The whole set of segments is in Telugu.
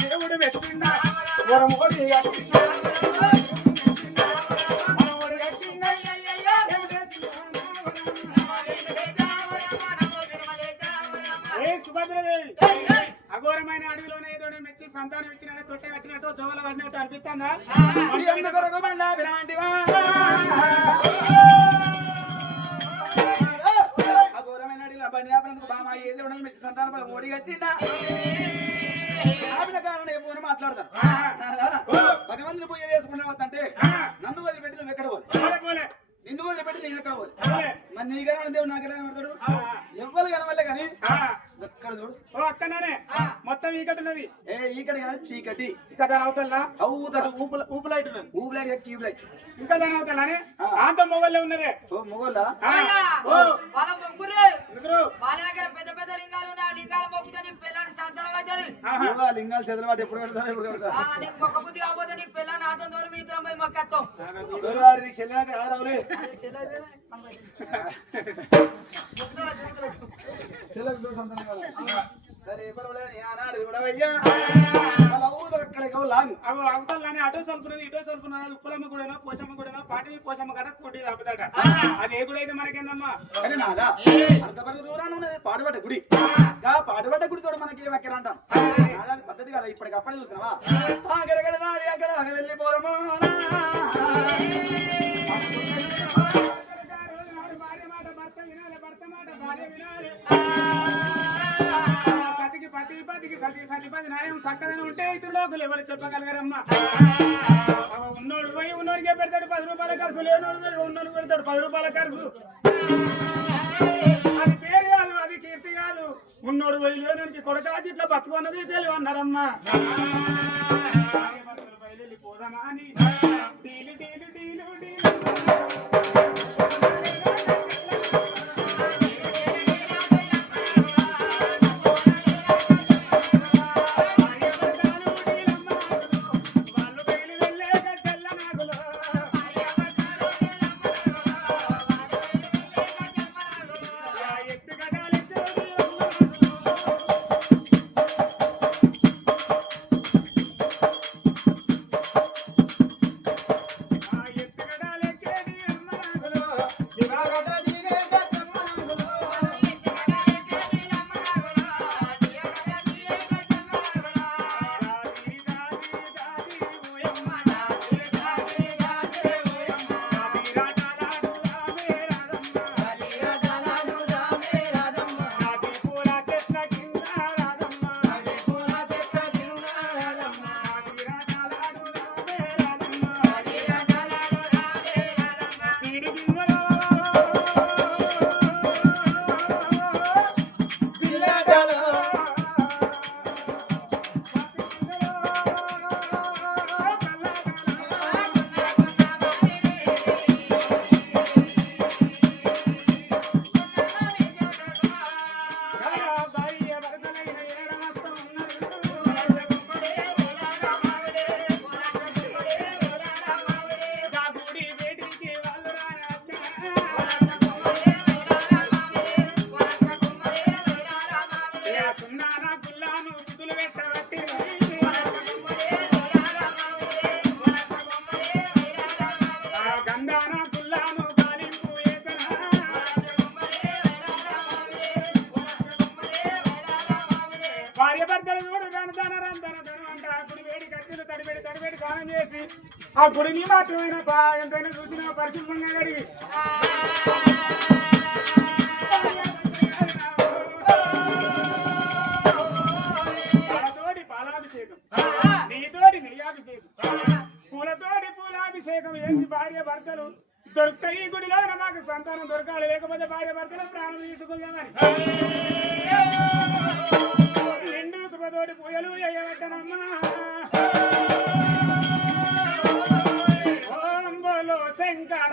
దేవుడు పెట్టిందా మోడీ అఘోరమైన అడవిలోనే ఏదో మెచ్చి సంతానం ఇచ్చిన తొట్టె కట్టినట్టు జోవలు కట్టినట్టు అనిపిస్తుందా అఘోరమైన అడవిలో బండి బామా ఏదో మెచ్చి సంతానం ఓడి కట్టినా కారణం మాట్లాడతాను భగవంతుని పోయి వేసుకుంటే నన్ను వదిలిపెట్టి నువ్వు ఎక్కడ పోలే నిన్ను వదిలిపెట్టి నేను ఎక్కడ పోలే మరి నీ కనబడి దేవుడు నాకు ఎలా కనబడతాడు ఎవ్వరు కనవల్లే కానీ ఎక్కడ చూడు ఓ అక్కడనే మొత్తం ఈకటి ఉన్నది ఏ ఈకటి కదా చీకటి ఇంకా దాని అవతల అవుతాడు ఊపులైట్ ఉన్నది ఊపులైట్ ట్యూబ్లైట్ ఇంకా దాని అవతలనే ఆంత మొగోళ్ళే ఉన్నదే ఓ మొగోళ్ళ వాళ్ళ మొగ్గురే వాళ్ళ దగ్గర పెద్ద పెద్ద లింగాలు ఉన్నాయి ఆ లింగాలు మొక్కుతాని పిల్లని సంతానం అవుతుంది లింగాలు చదలవాటి ఎప్పుడు పెడతారు ఎప్పుడు పెడతారు నీకు మొక్క బుద్ధి కాకపోతే నీ పిల్లని నాతో దూరం మీ ఇద్దరం పోయి మొక్కేస్తాం నీకు చెల్లెనైతే ఆరావులే అవతలని అటో చల్పున్నది ఇటో చల్పున్నది ఉప్పలమ్మ కూడా పోషమ్మ కూడా పాటి పోషమ్మ కడ కొట్టి తప్పుదట అది ఏ గుడి అయితే మనకేందమ్మా నాదా అర్ధపర్గ దూరాన్ని ఉన్నది పాడుబడ్డ గుడి పాడుబడ్డ గుడి తోడు మనకి ఏం ఎక్కరంటాం పద్ధతి కదా ఇప్పటికప్పుడు చూసినావా అక్కడ వెళ్ళిపోదమ్మా సతిపతి న్యాయం చక్కదనం ఉంటే ఇతరులకు ఎవరు చెప్పగలగరమ్మా ఉన్నోడు పోయి ఉన్నోడికే పెడతాడు 10 రూపాయల ఖర్చు లేనోడు ఉన్నోడు పెడతాడు 10 రూపాయల ఖర్చు అది పేరు కాదు అది కీర్తి కాదు ఉన్నోడు పోయి లేనోడికి కొడకాచి ఇట్లా బతుకున్నది తెలివి అన్నారమ్మా పోదామా అని డీలు డీలు డీలు డీలు ఆ గుడిని మాత్రమే ఎంతైనా చూసిన పరిశుభ్రంగా అడిగి పాలతోటి పాలాభిషేకం నీతోటి నెయ్యాభిషేకం పూలతోటి పూలాభిషేకం ఏంటి భార్య భర్తలు దొరుకుతాయి ఈ గుడిలో మాకు సంతానం దొరకాలి లేకపోతే భార్య భర్తలు ప్రాణం తీసుకుందామని నిండు కృపతోటి పూయలు వేయబట్టనమ్మా శంకర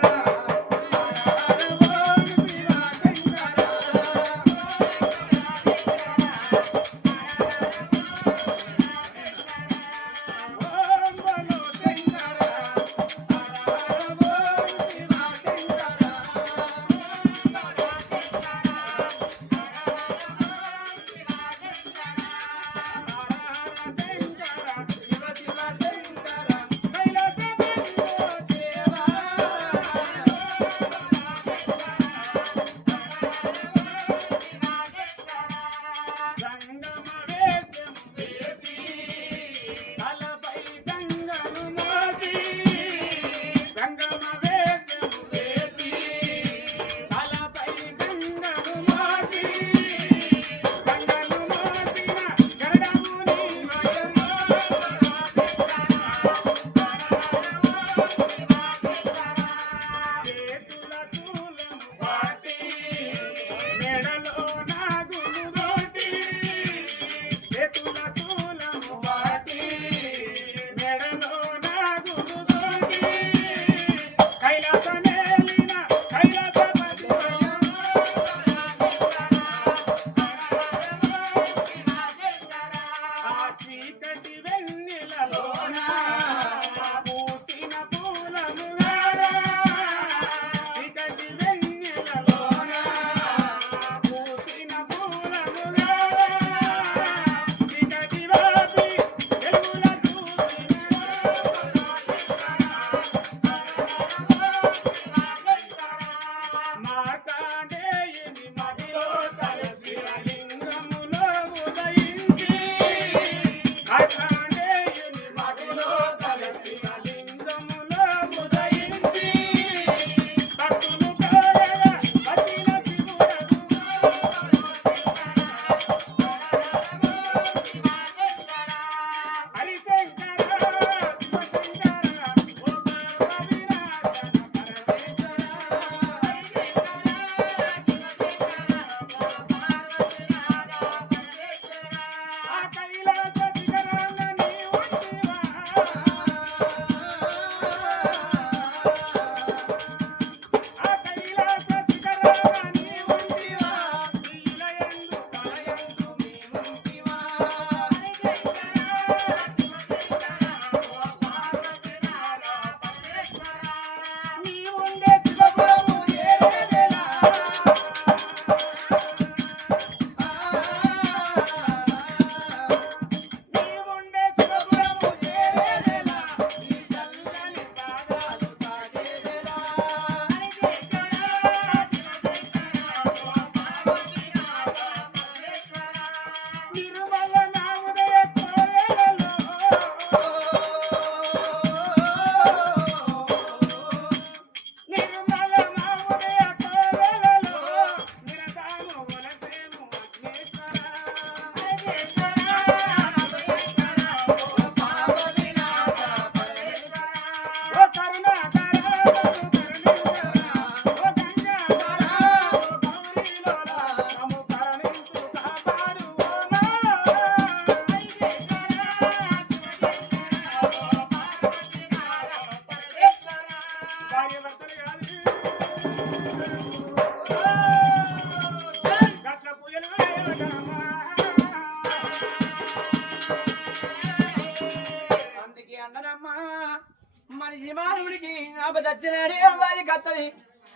ఆపద వచ్చినాడే అది కత్తది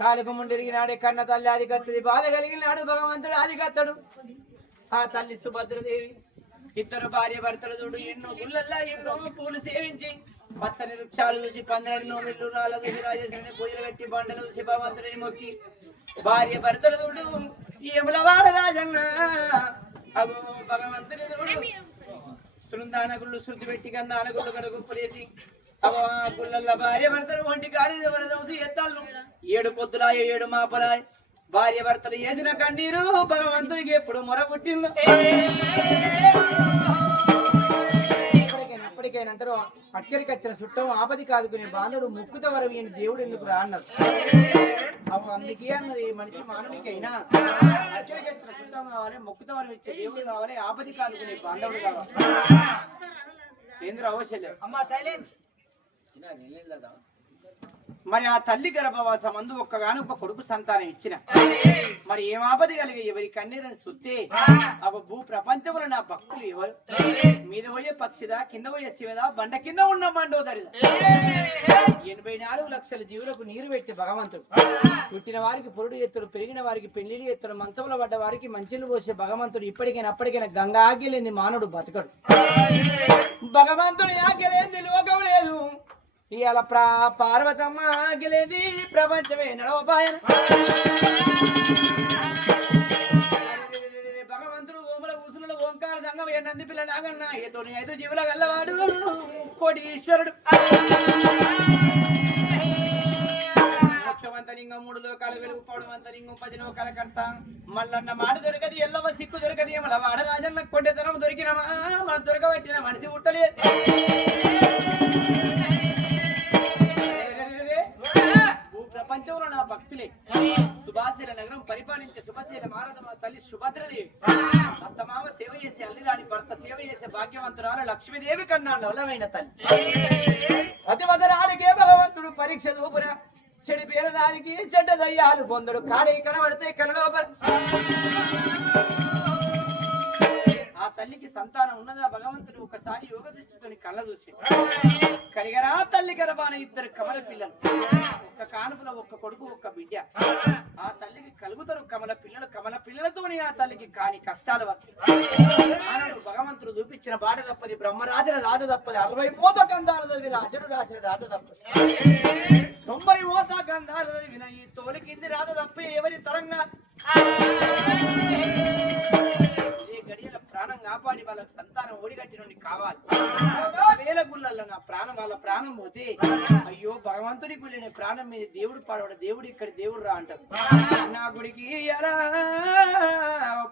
కాలుకు ముండిరిగినాడే కన్న తల్లి అది కత్తది బాధ కలిగినాడు భగవంతుడు అది కత్తడు ఆ తల్లి సుభద్రదేవి ఇద్దరు భార్య భర్తలు చూడు ఎన్నో గుళ్ళల్లా ఎన్నో పూలు సేవించి పచ్చని వృక్షాలు చూసి పందిరను మిల్లు రాళ్ళ చూసి రాజేశ్వరిని పూజలు పెట్టి బండలు చూసి భగవంతుడిని మొక్కి భార్య భర్తలు చూడు యములవాడ రాజన్న అగో భగవంతుని చూడు శృందాన గుళ్ళు శుద్ధి పెట్టి గంధాన గుళ్ళు కడుగుప్పలేసి అవో గుళ్ళల్ల భార్య భర్తలు ఒంటి గారి వరదవుతూ ఎత్తాళ్ళు 7 పొద్దులాయ 7 మాపలాయ భార్య భర్తలు వేసిన కన్నీరు భగవంతుడికి ఎప్పుడు మొర పుట్టిందో అప్పటికైనా అంటారు అక్కడికి వచ్చిన చుట్టం ఆపది కాదుకునే బాంధవుడు ముక్కుతో వరకు ఈయన దేవుడు ఎందుకు రా అన్నారు అందుకే అన్నది మనిషి మానవునికైనా అక్కడికి వచ్చిన చుట్టం కావాలి ముక్కుతో వరం ఇచ్చే దేవుడు కావాలి ఆపది కాదుకునే బాంధవుడు కావాలి ఏంద్ర అవశ్యం అమ్మా సైలెన్స్ మరి ఆ తల్లి గర్భవాసం అందు ఒక్కగాను ఒక కొడుకు సంతానం ఇచ్చిన మరి ఏం ఆపది కలిగే ఎవరి కన్నీరని సుత్తే అవ భూ ప్రపంచంలో నా భక్తులు ఎవరు మీద పోయే పక్షిదా కింద పోయే శివదా బండ కింద ఉన్న మండోదరిదా 84 లక్షల జీవులకు నీరు పెట్టి భగవంతుడు పుట్టిన వారికి పొరుడు ఎత్తుడు పెరిగిన వారికి పెళ్లిళ్ళు ఎత్తుడు మంచంలో పడ్డ వారికి మంచిలు పోసే భగవంతుడు ఇప్పటికైనా అప్పటికైనా గంగా ఆగ్యలేని మానవుడు బతకడు భగవంతుని ఆగ్యలేని లోకం లేదు ఇవాళ పార్వతమ్మ ఆగిలేది ప్రపంచమే నడవపాయన భగవంతుడు ఓముల ఊసుల ఓంకార సంగం నంది పిల్ల నాగన్న ఏతో 5 జీవుల గల్లవాడు కోటీశ్వరుడు మోక్షవంతలింగం 3 లోకాలు వెలుగుకోవడవంతలింగం 10 లోకాల కర్త మల్లన్న మాట దొరకది ఎల్లవ సిక్కు దొరకది మన వాడ రాజన్న కొండెతనం దొరికిన మన దొరకబట్టిన మనిషి ఉట్టలేదు ప్రపంచంలో నా భక్తులే సుభాశీల నగరం పరిపాలించే సుభశీల మారదమ్మ తల్లి సుభద్రదేవి అత్తమామ సేవ చేసే అల్లిరాని భర్త సేవ చేసే భాగ్యవంతురాలు లక్ష్మీదేవి కన్నా నల్లమైన తల్లి అతివదరాలికే భగవంతుడు పరీక్ష చూపురా చెడి పేరదానికి చెడ్డ దయ్యాలు పొందడు కాడే కనబడితే కనలోపల ఆ తల్లికి సంతానం ఉన్నదా భగవంతుడు ఒకసారి యోగ దృష్టితో కళ్ళ చూసి కలిగరా తల్లి గర్భాన 2 కమల పిల్లలు ఒక్క కానుపులో ఒక్క కొడుకు ఒక్క బిడ్డ ఆ తల్లికి కలుగుతారు కమల పిల్లలతోని ఆ తల్లికి కాని కష్టాలు వస్తాయి భగవంతుడు చూపించిన బాట తప్పది బ్రహ్మరాజుల రాజ తప్పది 60 మోత గంధాలు చదివి రాజుడు రాజుల రాజ తప్పది 90 మోత గంధాలు చదివిన ఈ తోలి కింది రాజ తప్ప ఎవరి తరంగా గడియల ప్రాణం కాపాడి వాళ్ళకి సంతానం ఓడిగట్టి నుండి కావాలి వేల గుళ్ళల్లో నా ప్రాణం వాళ్ళ ప్రాణం పోతే అయ్యో భగవంతుడి గుళ్ళని ప్రాణం మీద దేవుడు పాడవాడు దేవుడు ఇక్కడ దేవుడు రా అంటారు నా గుడికి ఎలా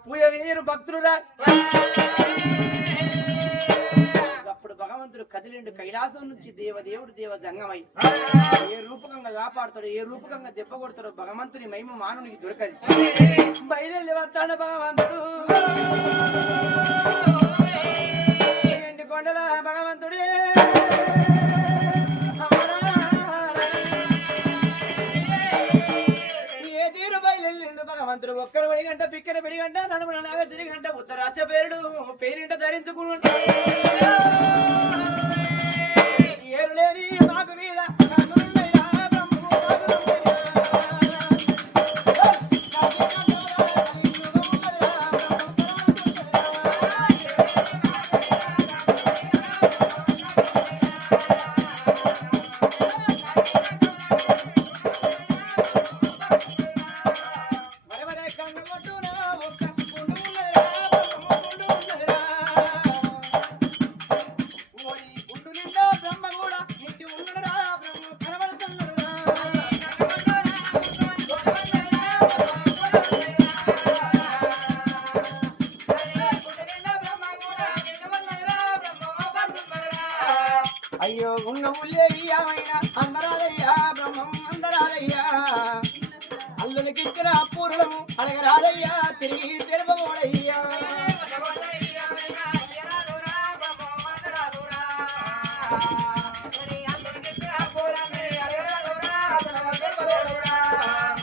పూజ వేరు భక్తులు రా అప్పుడు భగవంతుడు కదిలిండు కైలాసం నుంచి దేవదేవుడు దేవ జంగమై ఏ రూపకంగా కాపాడుతాడు ఏ రూపకంగా దెబ్బ కొడతాడో భగవంతుని మహిమ మానవునికి దొరకదు బయలు వస్తాడు భగవంతుడు ఎండి కొండల భగవంతుడే ఏ తీరు బయలు భగవంతుడు ఒక్కరు బడిగంట పిక్కర బడిగంట నడుమున నాగ తిరిగంట ఉత్తరాచ పేరుడు పేరింట ధరించుకుంటా ఏరులేని మాకు మీద అయ్యో ఉన్న ఉల్లేయ్యమైనా అందరాదయ్యా బ్రహ్మం అందరాదయ్యా అల్లునికి ఇచ్చిన పూర్ణము అడగరాదయ్యా తిరిగి తెరవోడయ్యా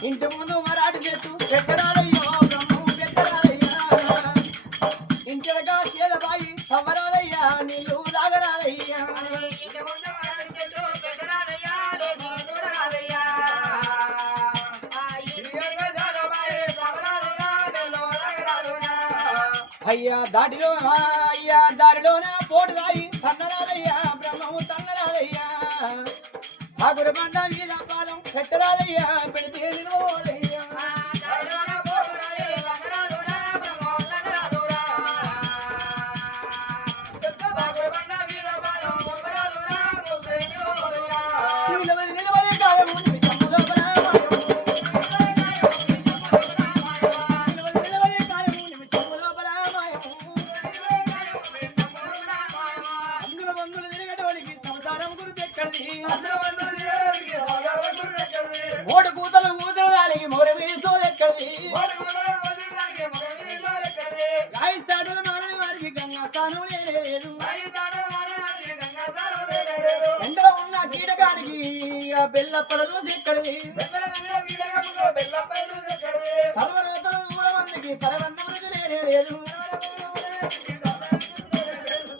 ఇంటి ముందు మరాఠీ చెట్టు పెట్టరాదయ్యో బ్రహ్మం పెట్టరాదయ్యా ఇంటిగా చేదబాయి సవరాదయ్యా నీళ్ళు తాగరాదయ్యా అయ్యా దాటిలో అయ్యా దారిలోన పోటు రాయి తన్నరాదయ్యా బ్రహ్మము తన్నరాదయ్యా ఆగురు బండ మీద పాదం పెట్టరాదయ్యా పెడితే నిలవోదయ్యా మూడు కూతలు కూతురు దానికి మొరి మీతో ఎక్కడి రాయిస్తాడు మానవి వారికి గంగా స్థానం లేదు ఎండలో ఉన్న కీటకానికి ఆ బెల్ల పడలు ఎక్కడి సర్వరోతలు మందికి పరవన్నములకు లేదు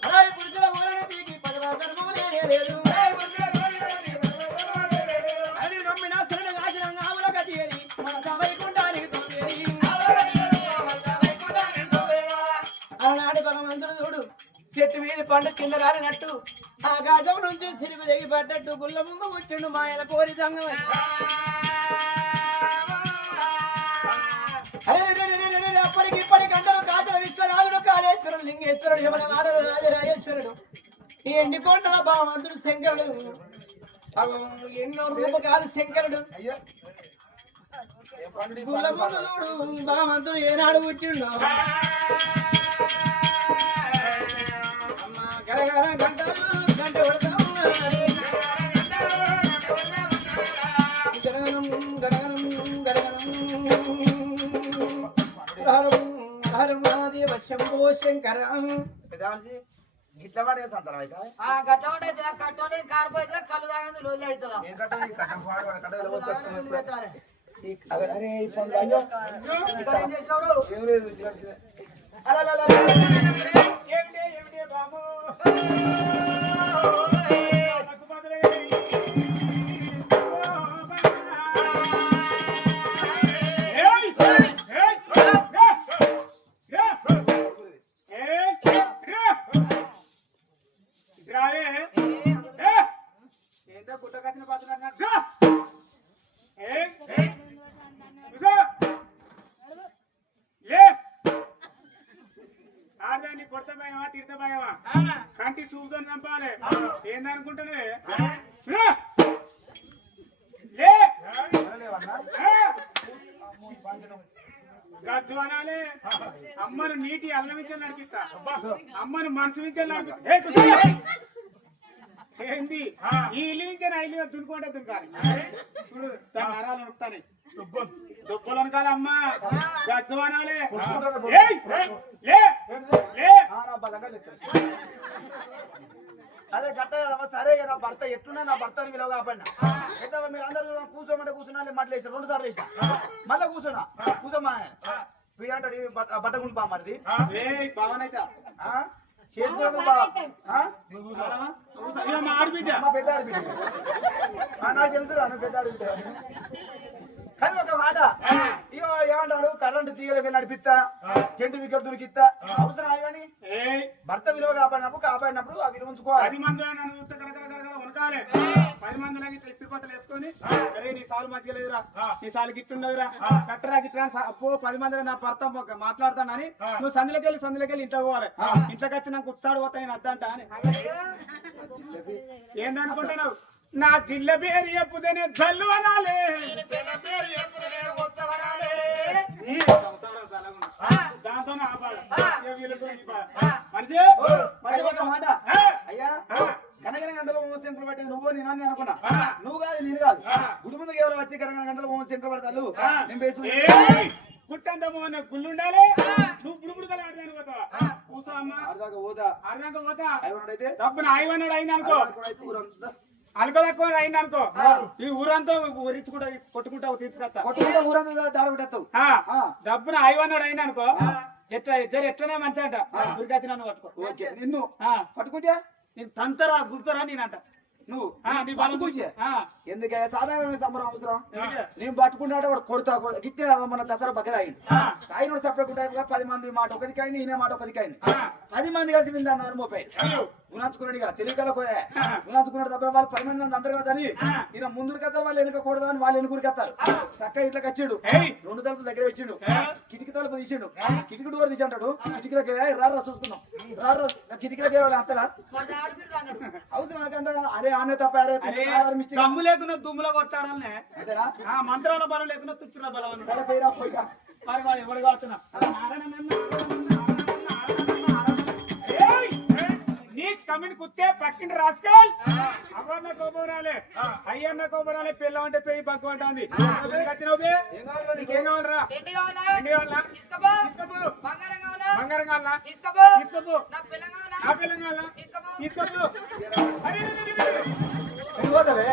అలాగే పురుషుల ఊరికి పదవధర్మము లేదు ఆనాడు భగవంతుడు చూడు చెట్టు మీద పండు కింద రాలినట్టు ఆకాశం నుంచి సిరిపు తెగి పడ్డట్టు గుళ్ళ ముందు కూర్చుండు మాయల కోరి సంగం అప్పటికి ఇప్పటికి అందరూ కాచల విశ్వనాథుడు కాళేశ్వరుడు లింగేశ్వరుడు యమన ఆడల రాజరాజేశ్వరుడు ఈ ఎండికొండల భగవంతుడు శంకరుడు ఎన్నో రూపకాలు శంకరుడు గుళ్ళ ముందు చూడు భగవంతుడు ఏనాడు పుట్టిండు గరగర గంటలు గంట కొడతాము గరగరం గరగరం గరగరం హరం హరం మహాదేవ శంభో శంకర గిట్లవాడే సంతానం అయితే గట్టోడే కట్టోలే కారిపోతే కళ్ళు తాగంది లొల్లి అవుతుందా ఏ కట్ట ఈ కట్టం పాడు వాడు కట్టలు పోసుకొచ్చుకున్నాడు. అరే ఈ పనులు అయ్యో ఇక్కడ ఏం చేసినారు ఏం లేదు తెలిసిందే. ఏమిటే బాబు ఏంటో గుట్ట కట్టిన పాత్ర ఆడదాన్ని కొడతామా తిడతామా కంటి చూపుతో చంపాలి ఏందనుకుంటానే గజ్జు అనాలి అమ్మను నీటి అల్లం ఇచ్చే నడిపిస్తా అమ్మను మనసు ఇచ్చే నడిపిస్తా ఏంది ఈ ఇల్లు ఇచ్చే నా ఇల్లు దున్నుకుంటే దున్కాలి చూడు దాని నరాలు నొక్కుతాయి దుబ్బలు అనకాలి అమ్మ గజ్జు అనాలి అదే గట్ట సరే నా భర్త ఎట్లున్నా నా భర్తని విలువ కాపాడినా అయితే మీరు అందరూ కూర్చోమంటే కూర్చున్నా మాట్లాడేసి 2 సార్లు వేసిన మళ్ళీ కూర్చున్నా కూర్చోమా వీడంటాడు బట్ట గుండు బామ్మది బావనైతే చేసుకోదు మా ఆడబిడ్డ మా పెద్ద ఆడబిడ్డ నాకు తెలుసు పెద్ద ఆడబిడ్డ కానీ ఒక మాట ఇక ఏమంటాడు కరెంటు తీగలకి నడిపిస్తా చెంటు వికెట్ దొరికిస్తా అవసరం అయ్యని భర్త విలువ కాపాడినప్పుడు ఆ విలువ ఉంచుకోవాలి 10 మంది ఉనకాలి 10 మంది ఇస్త్రీ కొత్తలు వేసుకొని అరే నీ సాలు మంచిగా లేదురా నీ సాలు గిట్టుండదురా కట్టరా గిట్టరా అప్పు 10 మంది నా భర్త మాట్లాడతానని నువ్వు సందులోకెళ్ళి ఇంట్లో పోవాలి ఇంట్లోకి వచ్చి నాకు ఉత్సాడు పోతా నేను అద్దంట అని ఏందనుకుంటున్నావు నా జిల్ల పేరు చెప్పుదేనే జల్లు అనాలి దాంతో మరి ఒక మాట అయ్యా కనగన గంటల సెంటర్ పట్టేది నువ్వు నేను అని అనుకున్నా నువ్వు కాదు నేను కాదు గుడి ముందు కేవలం వచ్చి కనగన గంటల సెంటర్ పడతాను గుట్టంత మోన గుళ్ళుండాలి నువ్వు బుడుబుడుకలు ఆడదాని పోతావా కూసా అమ్మా అర్ధాక పోతా అయితే డబ్బున ఐవన్నాడు అయింది అనుకో అలకదక్కువ అయింది అనుకో ఈ ఊరంతా ఉరించి కూడా కొట్టుకుంటావు తీసుకొస్తా ఊరంతా దాడి పెట్టేస్తావు డబ్బున ఐవన్నాడు అయింది అనుకో ఎట్లనే మనిషి అంట గురికొచ్చి నన్ను పట్టుకో నిన్ను పట్టుకుంటా నేను తంతరా గుర్తురా నేనంట నువ్వు నీ బలం పూజ ఆ, ఎందుకే సాధారణ సంబరం అవసరం ఎందుకే? నేను పట్టుకుంటాడు వాడు కొడతా గిట్టిన మన దసరా బగ్గ తాగింది తాగిన సపరేట్ 10 మంది మాట ఒకదికి అయింది ఈయన మాట ఒకదికి అయింది 10 మంది కలిసి విందా అన్నారు 30 గుణాచుకున్నాడుగా తెలియకల పోయా గుణాచుకున్నాడు తప్ప వాళ్ళు 10 మంది అందరు కదని ఈయన ముందుకు కత్తారు వాళ్ళు వెనుకకూడదు అని వాళ్ళు వెనుకూరికి కత్తారు చక్క ఇట్లా కచ్చాడు 2 తలుపుల దగ్గర వచ్చిండు కిటికీ తలుపు తీసిండు కిటికీ డోర్ తీసి అంటాడు కిటికీలకి రారా చూసుకున్నాం రారా కిటికీలకి వాళ్ళు అంతలా అవుతున్నా అరే ఆనే తప్ప అరే దమ్ము లేకున్నా దుమ్ములో కొట్టాడనే అంతేనా మంత్రాల బలం లేకున్నా తుత్తుల బలం అన్నాడు. తల పేరా పోయిగా మరి వాడు ఎవడు కాస్తున్నా నీ కమిన్ కుత్తే పక్కింటి రాసుకోవాలి అవ్వన్న కోపరాలే అయ్యన్న కోపరాలే పిల్ల అంటే పెయ్యి పక్కు అంటుంది వచ్చినవు నీకేం కావాలరా ఏంటి కావాలా? ఎండి కావాలా తీసుకోపో. తీసుకోపో బంగారం కావాలా? బంగారం కావాలా తీసుకోపో. తీసుకోపో నా పిల్ల కావాలా? నా పిల్ల కావాలా తీసుకోపో. తీసుకోపో అరే వెళ్ళిపోతావే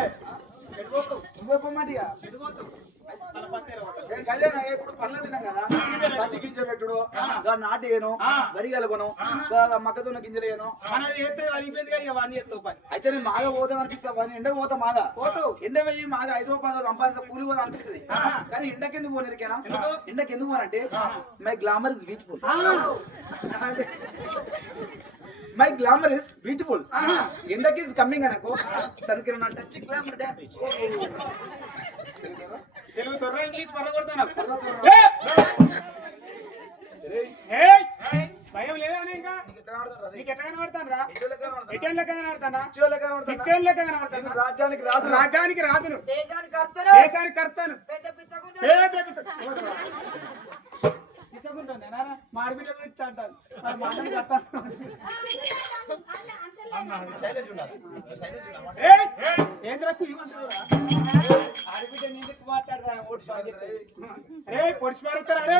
నువ్వేపమ్మాటిగా కళ్యాణం ఇప్పుడు పనులు తిన్నాం కదా పత్తి గింజ పెట్టుడు దాన్ని నాటేయను వరి కలపను మక్కతున్న గింజలు వేయను మనది ఎత్తే అలిపోయింది కానీ అవన్నీ ఎత్తావు పని అయితే నేను మాగా పోతాం అనిపిస్తా పని ఎండ పోతా మాగా ఎండ వెయ్యి మాగా 5 రూపాయలు సంపాదిస్తా కూలి పోతా అనిపిస్తుంది కానీ ఎండకెందుకు పోనిరికేనా ఎండకెందుకు పోనంటే my glamour is beautiful my glamour is beautiful ఎండకి ఇస్ కమింగ్ అనుకో సన్కిరణ్ టచ్ గ్లామర్ డ్యామేజ్ తెలుగు తొర్ర ఇంగ్లీష్ పరగొడతాను భయం లేదా ఇంకా నీకు ఎట్లా కనబడతాను రా ఎటెన్ లెక్క కనబడతానా ఇచ్చేన్ లెక్క కనబడతాను రాజ్యానికి రాదు రాజ్యానికి రాజును దేశానికి కర్తను. దేశానికి కర్తాను పెద్ద పిచ్చకుండా. పిచ్చకుంటుంది మాడిబిడ్డ ఇచ్చా అంటాను మరి మాటలు కట్టాను ఏంద్రా కుయ్యమంటారా ఆడిబిడ్డ నేను మాట్లాడతా అరే పొడిచి మారుతారా అరే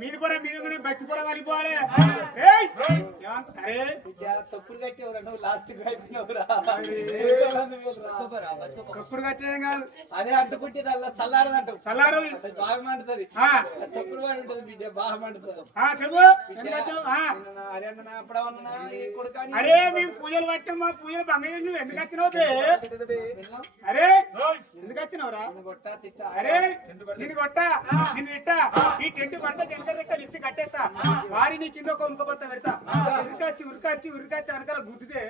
మీది కూడా మీది బట్టి కూడా వెళ్ళిపోవాలి అరే తప్పులు కట్టేవరా నువ్వు లాస్ట్ అయిపోయినవురా కప్పుడు కట్టేం కాదు అదే అంటుకుంటే అలా చల్లారదంటావు సల్లారు బాగా మండుతుంది తప్పులు కూడా ఉంటుంది బిడ్డ బాగా మండుతుంది చెప్పు ఎందుకు వచ్చావు? అరే అన్న అప్పుడన్నా కొడుకు అరే మేము పూజలు పట్టాం మా పూజలు బంగారు నువ్వు ఎందుకు వచ్చినావు బే? అరే ఎందుకు వచ్చినావురా కొట్టా తిట్టా అరే నిన్ను కొట్టా నిన్ను ఇట్టా ఈ టెంట్ కొడతా వెనక రెక్కలు ఇచ్చి కట్టేస్తా వారి నీ కింద ఒక ఉనుకపోతా పెడతా ఉరికొచ్చి వెనకాల గుద్దితే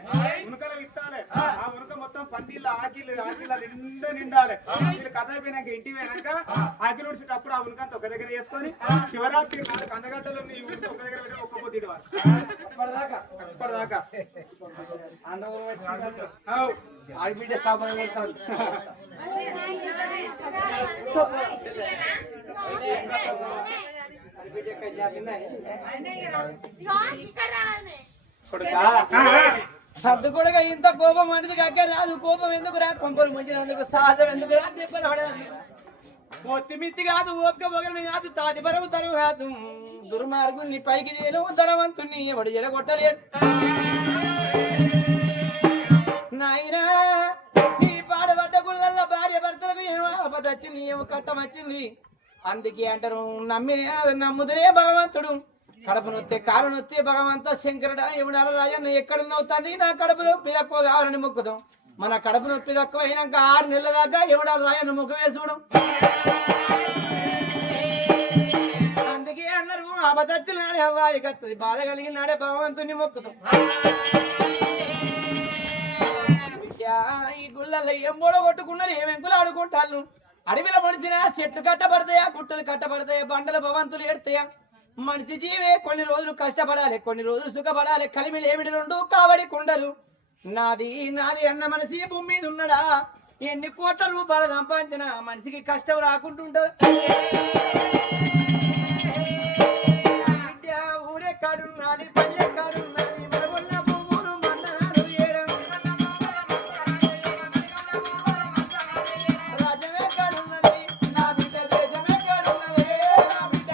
ఉనకల విత్తాలే ఆ ఉనక మొత్తం పందిళ్ళు ఆకిళ్ళు నిండాలి వీళ్ళు కథ అయిపోయినాక ఇంటికి పోయినాక ఆకిలు ఉడిచేటప్పుడు ఆ ఉనకంతా ఒక దగ్గర వేసుకొని శివరాత్రి 4 కందగంటలు ఈ ఉనక ఒక దగ్గర పెట్టి ఒక్క పొద్దు ఇప్పటిదాకా ఆడబిడ్డ సామాన్ కొడతాను సర్దు కూడా ఇంత కోపం అనేది కాక రాదు కోపం ఎందుకు రా కొంపలు ముంచినందుకు సహజం ఎందుకు రా పొత్తిమిత్తి కాదు ఓపిక పొగలు కాదు తాదిపరము తను కాదు దుర్మార్గుని పైకి చేయను ధనవంతుని ఎవడు జడగొట్టలేడు నాయనా ఈ పాడబడ్డ గుళ్ళల్లో భార్య భర్తలకు ఏమో ఆపద వచ్చింది ఏమో కట్టం వచ్చింది అందుకే అంటారు నమ్ముదరే భగవంతుడు కడుపు నొత్తే కాలు నొత్తే భగవంత శంకరుడా ఎవడాల రాజన్న ఎక్కడున్నావు తండ్రి నా కడుపు నొప్పి తక్కువ కావాలని మొక్కుదాం మన కడుపు నొప్పి తక్కువ అయినాక 6 నెలల దాకా ఎవడాల రాజన్న ముఖ వేసుడు అందుకే అన్నారు ఆపదచ్చులు నాడే అవ్వాలి కత్తది బాధ కలిగిన నాడే భగవంతుని మొక్కుతాం ఈ గుళ్ళల్లో ఏం బోడ కొట్టుకున్నారు ఏం ఎంకులు ఆడుకుంటాళ్ళు అడవిలో పొడిచిన చెట్లు కట్టబడతాయా గుట్టలు కట్టబడతాయా బండల భవంతులు ఏడతాయా మనిషి జీవే కొన్ని రోజులు కష్టపడాలి కొన్ని రోజులు సుఖపడాలి కలిమిలు ఏమిటి 2 కావడి కుండలు నాది అన్న మనిషి భూమి మీద ఉన్నాడా ఎన్ని కోట్ల రూపాయలు సంపాదించిన మనిషికి కష్టం రాకుంటుంటది ఊరే కాడున్నది పల్లె కాడున్నది మనకున్న భూములు మందనాలు ఏడం రాజ్యమే కాడున్నది నా బిడ్డ దేశమే కాడున్నది నా బిడ్డ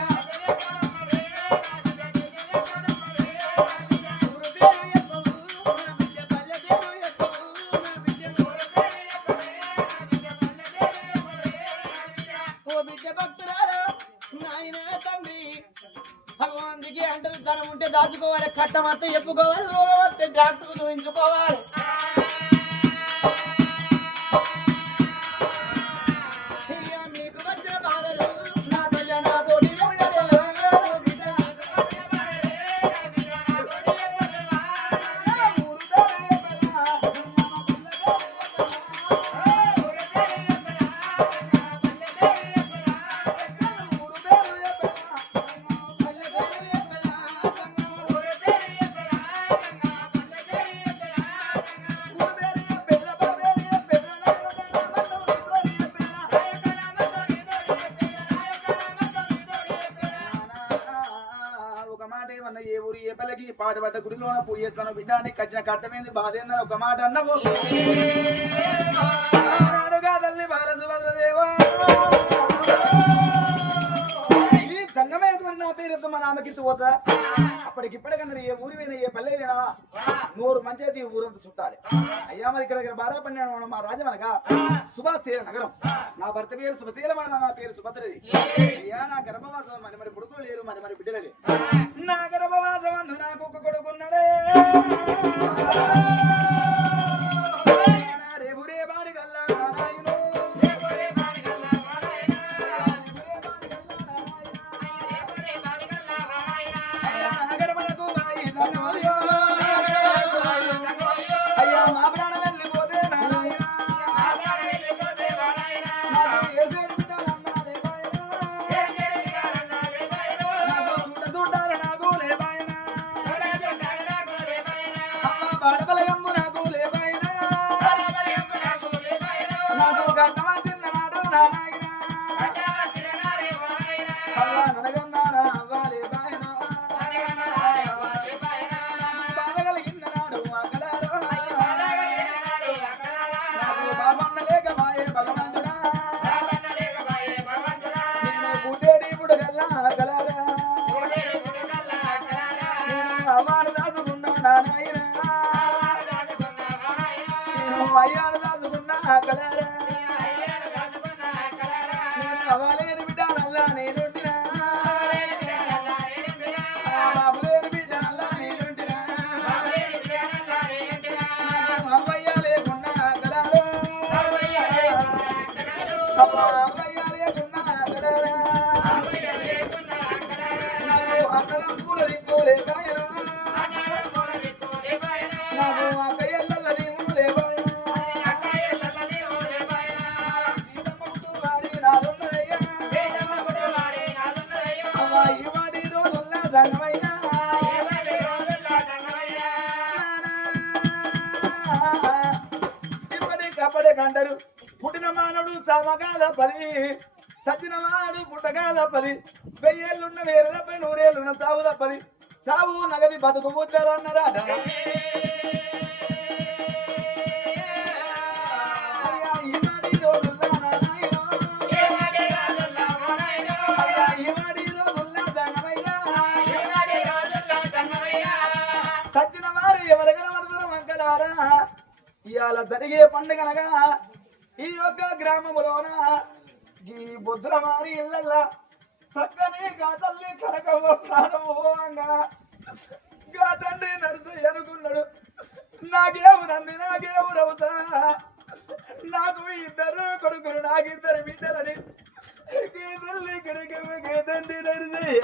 భగవానికి అంటారు ధనం ఉంటే దాచుకోవాలి కట్టమంతా చెప్పుకోవాలి డాక్టర్ చూపించుకోవాలి పాట పడ్డ గుడిలోన పూజ చేస్తాను బిడ్డ నీకు వచ్చిన కట్టమేంది బాధ ఏందని ఒక మాట అన్నవు తల్లి బాలసుభద్రదేవా ఈ సంగమైనటువంటి నా పేరు మా నామకిచ్చి పోతా అప్పటికిప్పటికన్నా ఏ ఊరి పోయినా ఏ పల్లె పోయినావా నూరు మంచి అయితే ఊరంతా చుట్టాలి అయ్యా మరి ఇక్కడ బారాపడిన మా రాజమనగా సుభాశీల నగరం నా భర్త పేరు శుభశీలమాన నా పేరు సుభద్రది అయ్యా నా గర్భవాసం మరి కొడుకులు లేరు మరి బిడ్డలు లేరు నా గర్భవాసం అందు నాకు ఒక కొడుకున్నాడే రేపురే బాడి గల్లా నారాయణో అంటారు పుట్టిన మానవుడు సమకాల పది సచిన వాడు పుట్టకాల పది 1000 ఏళ్ళున్న 1000 100 ఏళ్ళున్న సావు తప్పది సావు నగది బతుకు ముద్దరు అన్నారా సచిన వారు ఎవరికైనా పడతారు వంకలారా ఇవాళ జరిగే పండుగనగా ఈ యొక్క గ్రామములోన ఈ బొద్దుల మారి ఇళ్ళల్లా చక్కని గా తల్లి కనకవ్వ ప్రాణమోంగా గా తండ్రి నడుతూ అనుకున్నాడు నాకేవురవుతా నాకు 2 కొడుకులు నాకు 2 బిడ్డలని తల్లి కనకవ్వ తండ్రి నడిచి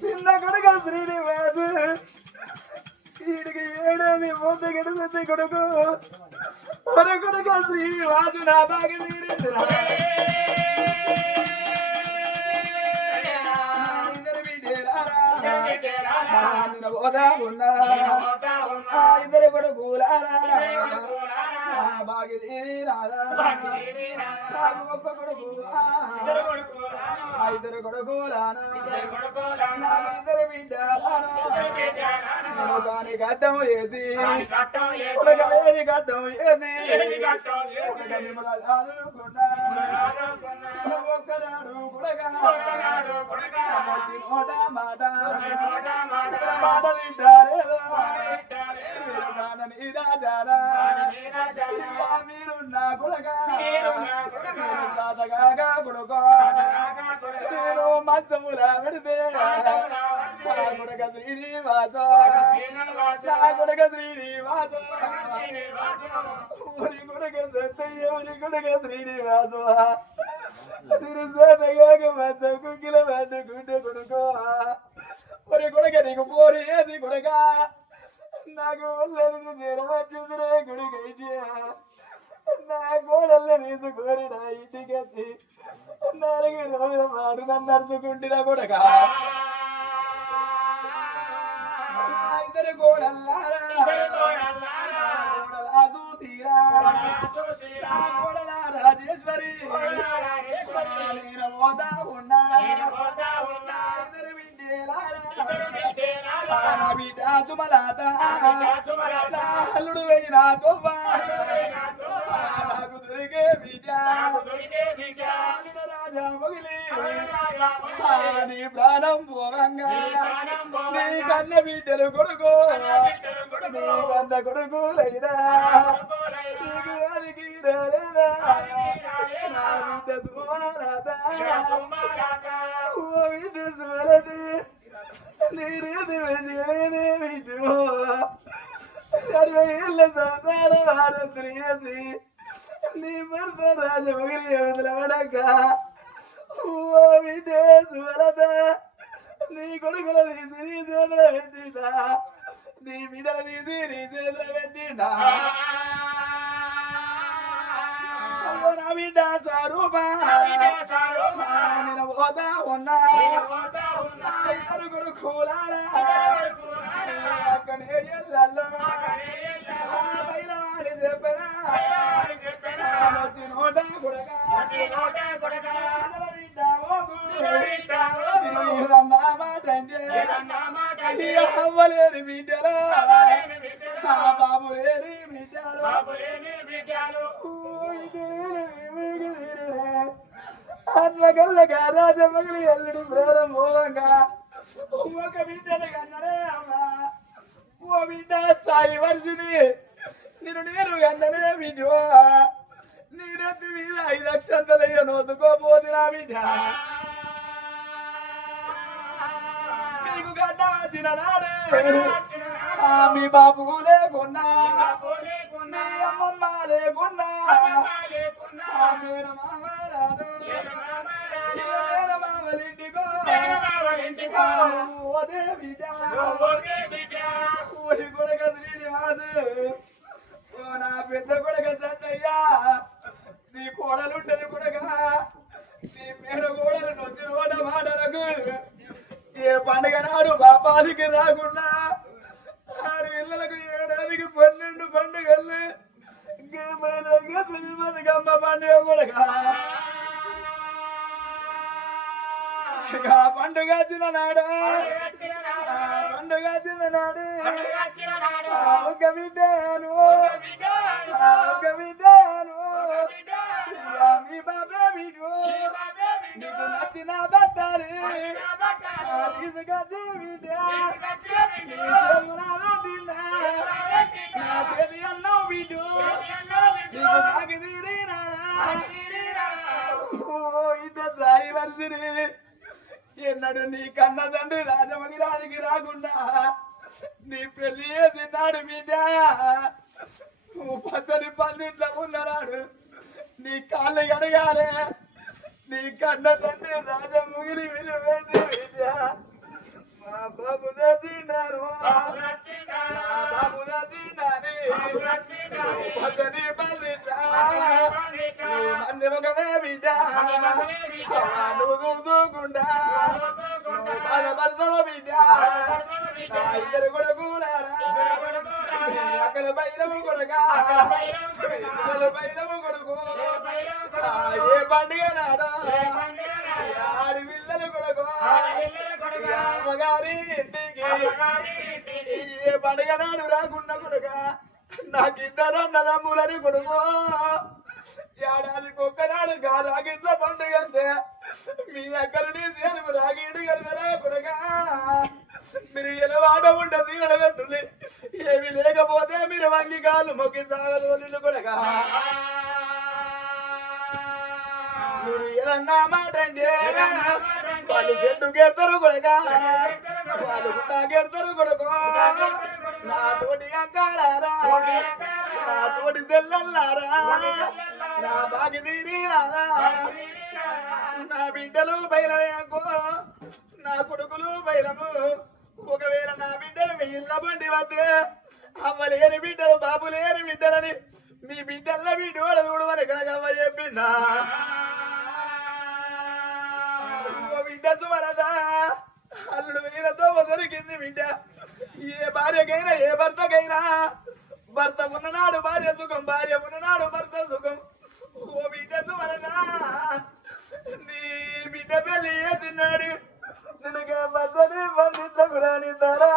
చిన్న కొడుక శ్రీనివాసు వీడికి 7 పోతే గడిసే కొడుకు ఒక కొడుక శ్రీనివాసు నా బాగా పోదా ఉన్నా 2 కొడుకులారా బాగా తీరాదా ఒక్క కొడుకు 2 కొడుకులానా 2 బిడ్డలానా దాని గడ్డం ఏది ఉడకలేని గడ్డం ఏది ఒక్కనాడు కొడగా మాట మాట తింటారేదో మీరున్నా కొడగా తాతగా కొడుకో నేను మంచములా పెడితే కొడక శ్రీనివాస కొడక శ్రీనివాస ఊరి కొడక సత్తయ్య ఊరి కొడక శ్రీనివాస నేను సోదగాక మధ్య కుక్కిల మధ్య గుండె కొడుకో ఒరి కొడక నీకు పోరి ఏది కొడక నాకు వల్లది నెరవేర్చుదురే కొడుకైతే నా కోడల్ని తీసుకొని నా ఇంటికి వచ్చి 4 రోజుల పాటు నన్ను అరుచుకుంటున్నా కొడక ఇద్దరు కోడల్లారా కోడల రాజేశ్వరి నేను పోతా ఉన్నా ఇద్దరు బిడ్డ సుమలాత అల్లుడు వెయ్యినా తొవ్వ నాకు దొరికే బిడ్డ రాజా మొగిలి నీ ప్రాణం పోవంగా నీ కన్న బిడ్డలు కొడుకు నీ కన్న కొడుకులైనా నీకు అదికి రాలేదా నా బిడ్డ సుమారాత ఓ బిడ్డ సుమలది నీరేది వెజలేదే బిడ్డు 60 ఏళ్ళ సంసారం ఆరోగ్యం చేసి నీ భర్త రాజమగిలి వదలవడక ఓ బిడ్డ సుమలత నీ కొడుకుల తీసి నీ చేతుల పెట్టినా నీ బిడ్డల తీసి నీ చేతుల పెట్టినా నా బిడ్డ స్వరూప నేను పోతా ఉన్నా ఇద్దరు కొడుకులారా అక్కడే ఎల్లల్లో పైన వాడి చెప్పనా నోట కొడక అవ్వలేని బిడ్డలో బాబు లేని బిడ్డలో అట్లకల్లగా రాజమగిలి అల్లుడు ప్రారంభంగా ఒక బిడ్డలు కన్ననే అమ్మా ఓ బిడ్డ సాయి వర్షిని నేను కన్ననే బిడ్డ నీరెత్తి మీద 5 లక్షలు నోసుకోపోతున్నా బిడ్డ నీకు గడ్డ వచ్చిన నాడు మీ బాబు లేకున్నా మీ అమ్మమ్మ లేకున్నా మేనమామలింటికో ఊరి కొడక శ్రీనివాసు నా పెద్ద కొడక సత్తయ్యా నీ కోడలుంటది కొడక నీ పేరు కోడలు నొచ్చి రోడ మాటలకు ఏ పండుగ నాడు బాపాదికి రాకుండా 6 ఇళ్ళలకు 7 12 పండుగలు గమ్మ పండుగ కొడక పండుగ తిననాడు పండుగ తిననాడు ఒక బిడ్డను ఒక బిడ్డను మీ బాబే బిడ్డు నీకు నచ్చిన బట్టాలి తీసుకొచ్చి బిడ్డ అన్నావు బిడ్డు నీకు నాకు తీరినా ఇద్దరు సాయి వరిసిరి ఎన్నడు నీ కన్న తండ్రి రాజమగిరానికి రాకుండా నీ పెళ్లి చేసినాడు బిడ్డ నువ్వు పచ్చడి పందిట్లో ఉన్ననాడు నీ కాళ్ళు అడగాలి నీ కన్న తండ్రి రాజముగిలి విలువేంటి బిడ్డ మా బాబు తిన్నారు బాబు తిన్నాని పచ్చడి పందిట్లా మంది ఒకమే బిడ్డ నువ్వు చూసుకుండా బాధపడతావు బిడ్డ ఇద్దరు కొడుకులారా అక్కడ బైరము కొడుక బైరము కొడుకు ఏ పండుగ నాడు ఆడి పిల్లలు కొడుకు అమ్మగారి ఇంటికి ఏ పండుగ నాడు రాకుండా కొడుక నాకిద్దరు అన్నదమ్ములని కొడుకు ఏడాదికి ఒక్కనాడు రాగిట్ల పండుగ అంతే మీ అక్కడిని తెలుగు రాగిడు కడతారా కొడుగా మీరు ఎలవాట ఉండదు నిలబెట్టుంది ఏమి లేకపోతే మీరు వంగికాలు మొక్కి సాగలు కొడగా మీరు ఏదన్నా మాట అంటే వాళ్ళు చెట్టుకెళ్తారు కొడగా వాళ్ళు నాకెడతారు కొడుకు నా తోటి అంకాలారా నా తోటి తెల్లల్లారా నా బాగి తీరిరారా నా బిడ్డలు బయలవేకో నా కొడుకులు బయలము ఒకవేళ నా బిడ్డలు మీ ఇళ్ళ బండి వద్దే అవ్వలేని బిడ్డలు బాబు లేని బిడ్డలని మీ బిడ్డల్లో బిడ్డోళ్ళు చూడమని కనకమ్మ చెప్పిందా బిడ్డ సుమలదా అల్లుడు వీరతో దొరికింది బిడ్డ ఏ భార్యకైనా ఏ భర్తకైనా భర్త ఉన్ననాడు భార్య సుఖం భార్య ఉన్ననాడు భర్త సుఖం ఓ బిడ్డ సుమలదా నీ బిడ్డ పెళ్లి చేసినాడు నిన్నుగా భర్తని బంధించకురానిద్దరా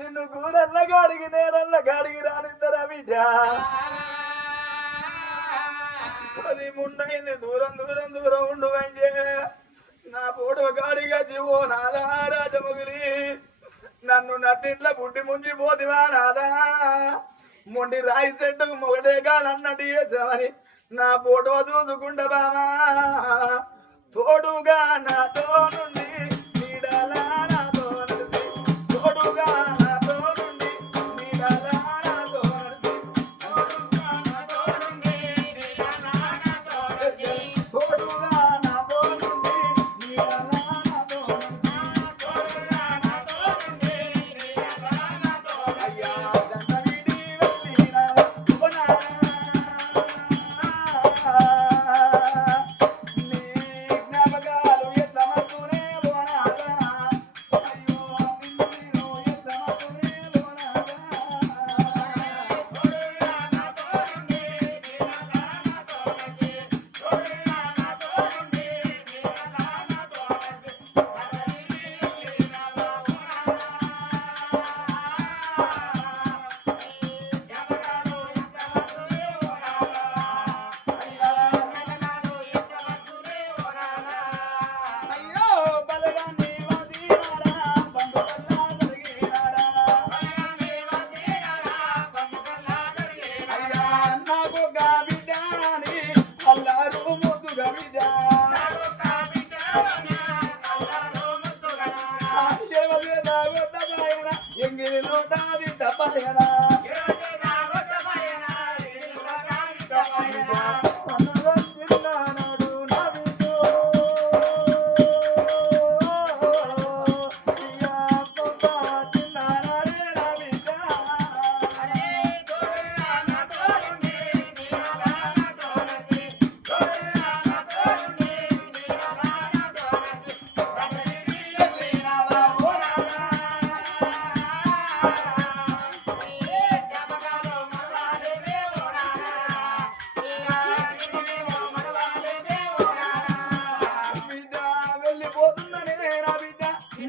నిన్ను కూరల్ల గాడికి నేరల్ల గాడికి రానిద్దరా బిడ్డ అది ముండైంది దూరం దూరం దూరం ఉండు అంటే నా పోటు గాడిగా జీవో నాదా రాజముగిలి నన్ను నట్టింట్లో బుడ్డి ముంచి పోతివా నాదా మొండి రాయి చెట్టుకు మొగడే కాలన్నట్టు చేసామని నా పోటో చూసుకుంటా బామా తోడుగా నాతో నుండి నీడలా నాతో నడిచి తోడుగా నాతో నుండి నీడలా నాతో నడిచి తోడుగా నాతో నుండి నీడలా నాతో నడిచి తోడుగా నాతో నుండి నీడలా నాతో నడిచి తోడుగా నాతో నుండి నీడలా నాతో అయ్యా దండ వీడి వెళ్ళినా సుబనా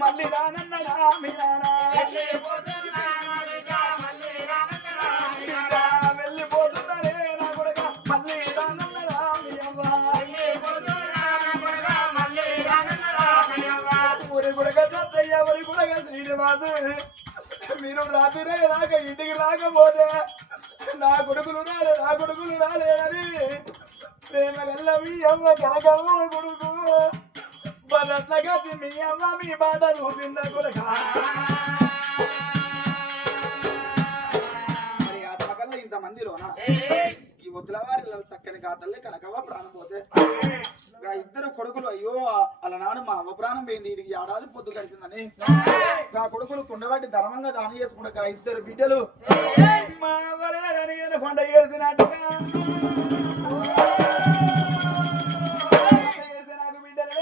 మళ్ళీ రానన్నడా మీ నాన్న వెళ్ళిపోతున్నాడే నా కొడుక మళ్ళీ రానన్నడా మీ అవ్వ ఊరి కొడుక సత్తయ్య ఊరి కొడుక శ్రీనివాసు మీరు రాత్రి రాక ఇంటికి రాకపోతే నా కొడుకులు రాలేదని ప్రేమ గల్ల మీ అమ్మ కనకమ్మ కొడుకు బలతగతి మీ అమ్మ మీ బాట చూపింద కొడుక మరి ఆత్మకల్లా ఇంతమందిలోనా ఈ వద్దుల వారి చక్కని గాతల్లే కనకవ్వ ప్రాణం పోతే ఇద్దరు కొడుకులు అయ్యో అలా నాడు మా అవ్వ ప్రాణం పోయింది వీడికి ఏడాది పొద్దు కలిసిందని ఆ కొడుకులు కుండబట్టి ధర్మంగా దానం చేసుకుంటా ఇద్దరు బిడ్డలు మా అవ్వలేదని కొండ ఏడుతున్నట్టుగా నాకు బిడ్డలు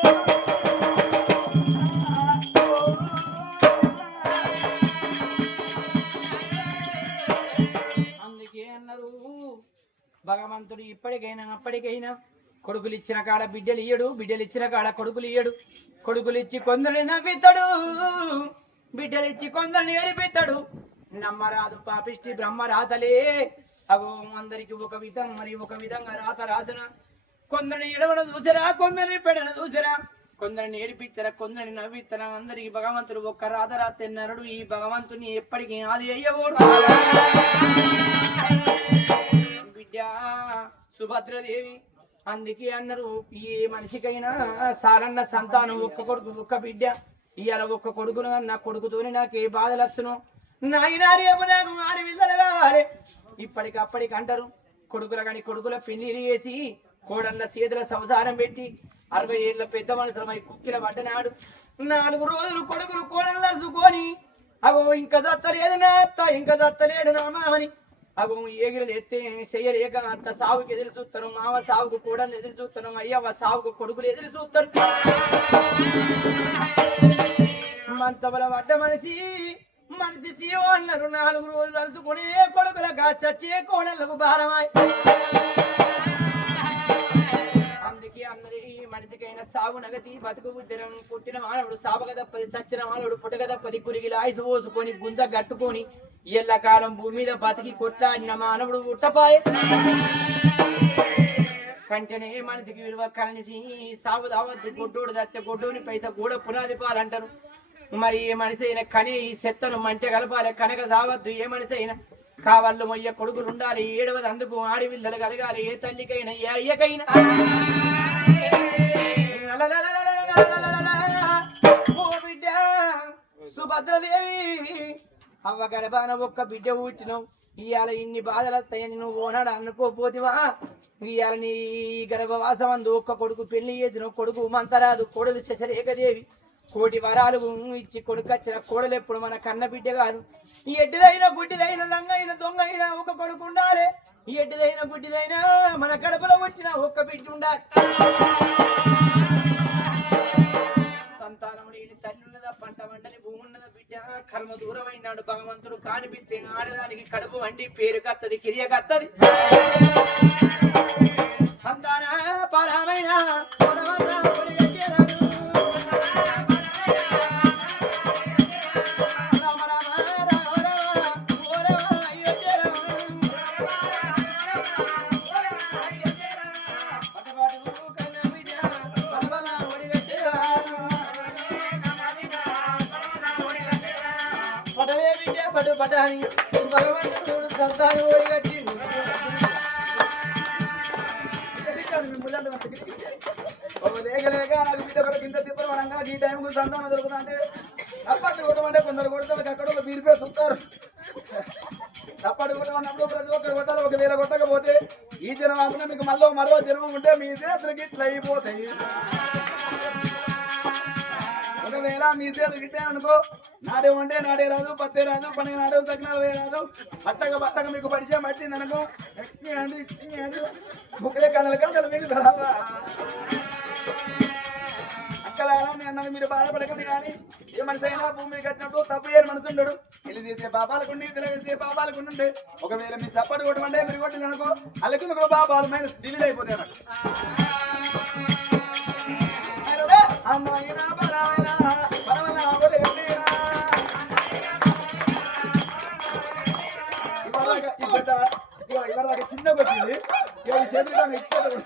అందుకే అన్నారు భగవంతుడు ఇప్పటికైనా అప్పటికైనా కొడుకులు ఇచ్చిన కాడ బిడ్డలు ఇయ్యడు, బిడ్డలు ఇచ్చిన కాడ కొడుకులు ఇయ్యడు. కొడుకులు ఇచ్చి కొందరిని నవ్విస్తాడు, బిడ్డలు ఇచ్చి కొందరిని ఏడిపిస్తాడు. నమ్మరాదు పాపిష్టి బ్రహ్మ రాతలే అగో అందరికి ఒక విధం మరి ఒక విధంగా రాత రాసిన. కొందరిని ఎడవన చూసరా, కొందరిని పెడన చూసరా, కొందరిని ఏడిపిస్తారా, కొందరిని నవ్విస్తారా. అందరికి భగవంతుడు ఒక్క రాత రాతే నరుడు ఈ భగవంతుని ఎప్పటికీ ఆది అయ్యవోడు. బిడ్డ సుభద్రదేవి అందుకే అన్నారు ఏ మనిషికైనా సారన్న సంతానం ఒక్క కొడుకు ఒక్క బిడ్డ. ఇవాళ ఒక్క కొడుకును నా కొడుకుతోని నాకు ఏ బాధలు వచ్చును నాయనా రేపు నాకు ఆడి విల్లలు కావాలి ఇప్పటికప్పటికి అంటారు కొడుకుల కాని కొడుకుల పెళ్లి చేసి కోడళ్ళ చేతుల సంసారం పెట్టి 60 ఏళ్ళ పెద్ద మనుషులమై కుక్కిల పడ్డనాడు 4 రోజులు కొడుకులు కోడళ్ళు నడుచుకొని అగో ఇంకా దత్తలేదు నా అత్త ఇంకా దత్తలేడు నా మామని అగో ఏగిలు ఎత్తే చెయ్యలేక అత్త సాగుకి ఎదురు చూస్తారు మామ సాగుకు కోడళ్ళు ఎదురు చూస్తారు అయ్యవ్వ సాగుకు కొడుకులు ఎదురు చూస్తారు మంచబల పడ్డ మనిషి చీవ అన్నారు 4 రోజులు అలుచుకుని కొడుకులకు చచ్చే కోడళ్ళకు భారమాయ్ అందుకే అందరి మనిషికైనా సాగు నగతి బతుకు ఉద్దరం పుట్టిన మానవుడు సాబక తప్పది చచ్చిన మానవుడు పుట్టక తప్పది కురిగిల ఆయుసు పోసుకొని గుంజ గట్టుకొని ఎల్ల కాలం భూమి మీద బతికి కొట్లాడిన మానవుడు ఉట్టపాయ కంటేనే మనిషికి విలువ కలిసి సాగు దావద్దు గొడ్డోడు దత్తే గొడ్డోని పైసా కూడా పునాది పాలంటారు మరి ఏ మనిషి అయినా కని ఈ చెత్తను మంచి కలపాలి కనుక సావద్దు ఏ మనిషి అయినా కావాళ్ళు మొయ్య కొడుకులు ఉండాలి 7వది అందుకు ఆడి పిల్లలు కలగాలి ఏ తల్లికైనా ఏ అయ్యకైనా ఓ బిడ్డ సుభద్రదేవి అవ్వ గడపాన ఒక్క బిడ్డ ఊచినావు ఇవాళ ఇన్ని బాధలు వస్తాయని నువ్వు ఓనాడు అనుకోపోతివా ఇవాళ నీ గర్భవాసం అందు ఒక్క కొడుకు పెళ్లి చేసిన కొడుకు మంతరాదు కొడుకు శశరేఖదేవి కోటి వరాలు ఇచ్చి కొడుకొచ్చిన కోడలు ఎప్పుడు మన కన్న బిడ్డ కాదు ఈ ఎడ్డిదైనా గుడ్డిదైనా లంగైన దొంగ అయినా ఒక కొడుకు ఉండాలి ఈ ఎడ్డిదైనా గుడ్డిదైనా మన కడుపులో వచ్చిన ఒక్క బిడ్డ ఉండాలి సంతానం లేని తల్లి ఉన్నదా పంట వంటని భూమి ఉన్నదా బిడ్డ కర్మ దూరమైనాడు భగవంతుడు కానిపిస్తే ఆడదానికి కడుపు వండి పేరు కత్తది కిరియ కత్తది సంతాన పరమైన పటాని భగవంతుడు సంతానం ఓడిగట్టి లేక నాకు బిడ్డ కూడా కింద తిప్పలు అనగా ఈ టైంకు సంతానం దొరుకుతా అంటే తప్పట్టు కొట్టమంటే కొందరు కొడతారు అక్కడ ఒక బీరిపే చూస్తారు తప్పట్టు కొట్టమన్నప్పుడు ప్రతి ఒక్కరు కొట్టాలి ఒకవేళ కొట్టకపోతే ఈ జనం కాకుండా మీకు మళ్ళీ మరో జన్మం ఉంటే మీ చేతులకి ఇట్లా అయిపోతాయి ఒకవేళ మీ చేతులు గిట్టాననుకో నాడే ఉంటే నాడే రాదు పత్తే రాదు పని నాడే తగిన రాదు బట్టగా మీకు పరిచయం పట్టింది అనుకో ముక్కలే కళ్ళ మీకు రావా అక్కలారా నేను అన్నది మీరు బాధపడకండి కానీ ఏ మనిషి అయినా భూమికి వచ్చినప్పుడు తప్పు చేయని మనసు ఉండడు ఇల్లు చేసే పాపాలకుండి ఇతర చేసే పాపాలకుండే ఒకవేళ మీరు చప్పటి కొట్టమంటే మీరు కొట్టింది అనుకో అల్లకి ఒక పాపాలు మైనస్ డిలీట్ అయిపోతాయి చిన్నగా వచ్చింది చేతులు